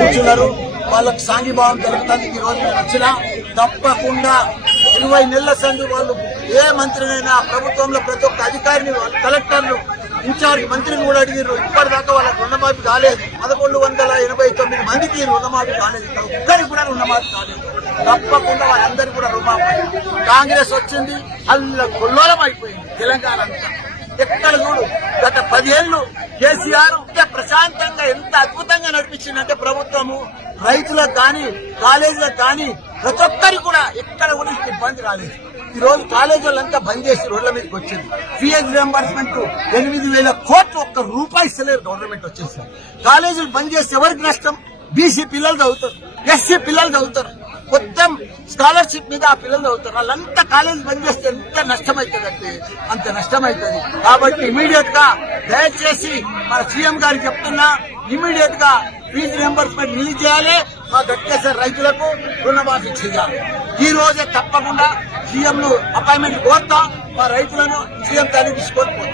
కూర్చున్నారు. వాళ్ళకు సాంఘీభావం తెలుపుతానికి ఈ రోజు నేను వచ్చినా తప్పకుండా 20 నెలల సంది వాళ్ళు ఏ మంత్రినైనా ప్రభుత్వంలో ప్రతి ఒక్క అధికారిని కలెక్టర్లు ఇన్ఛార్జ్ మంత్రిని కూడా అడిగారు. ఇప్పటిదాకా వాళ్ళకి రుణమాఫీ కాలేదు. 1189 మందికి రుణమాఫీ కాలేదు. ఒక్కరికి కూడా రుణమాఫీ కాలేదు. తప్పకుండా వాళ్ళందరికీ కూడా రుణమాఫీ. కాంగ్రెస్ వచ్చింది అల్లకొల్లోలం అయిపోయింది తెలంగాణ అంతా. ఎక్కడ చూడు గత 10 ఏళ్లు కేసీఆర్ ప్రశాంతంగా ఎంత అద్భుతంగా నడిపించిందంటే ప్రభుత్వము రైతులకు కానీ కాలేజీలకు కానీ ప్రతి ఒక్కరికి కూడా ఎక్కడ కూడా ఇబ్బంది రాలేదు. ఈ రోజు కాలేజీలంతా బంద్ చేసి రోడ్ల మీదకి వచ్చింది. ఫీజు రియంబర్స్మెంట్ 8,000 కోట్లు ఒక్క రూపాయి ఇస్తలేరు గవర్నమెంట్ వచ్చేసారు. కాలేజీలు బంద్ చేసి ఎవరికి నష్టం? బీసీ పిల్లలు చదువుతారు, ఎస్సీ పిల్లలు చదువుతారు, మొత్తం స్కాలర్షిప్ మీద ఆ పిల్లలు చదువుతారు. వాళ్ళంతా కాలేజీ బంద్ చేస్తే ఎంత నష్టమవుతుందంటే అంత నష్టమవుతుంది. కాబట్టి ఇమీడియట్ గా దయచేసి మన సీఎం గారికి చెప్తున్నా, ఇమీడియట్ గా ఫీజు రియంబర్స్మెంట్ రిలీజ్ చేయాలి. మా గట్కేశ్వర రైతులకు రుణమాఫీ చేయాలి. ఈ రోజే తప్పకుండా సీఎం ను అపాయింట్మెంట్ కోరుతాం. మా రైతులను సీఎం దాన్ని తీసుకొని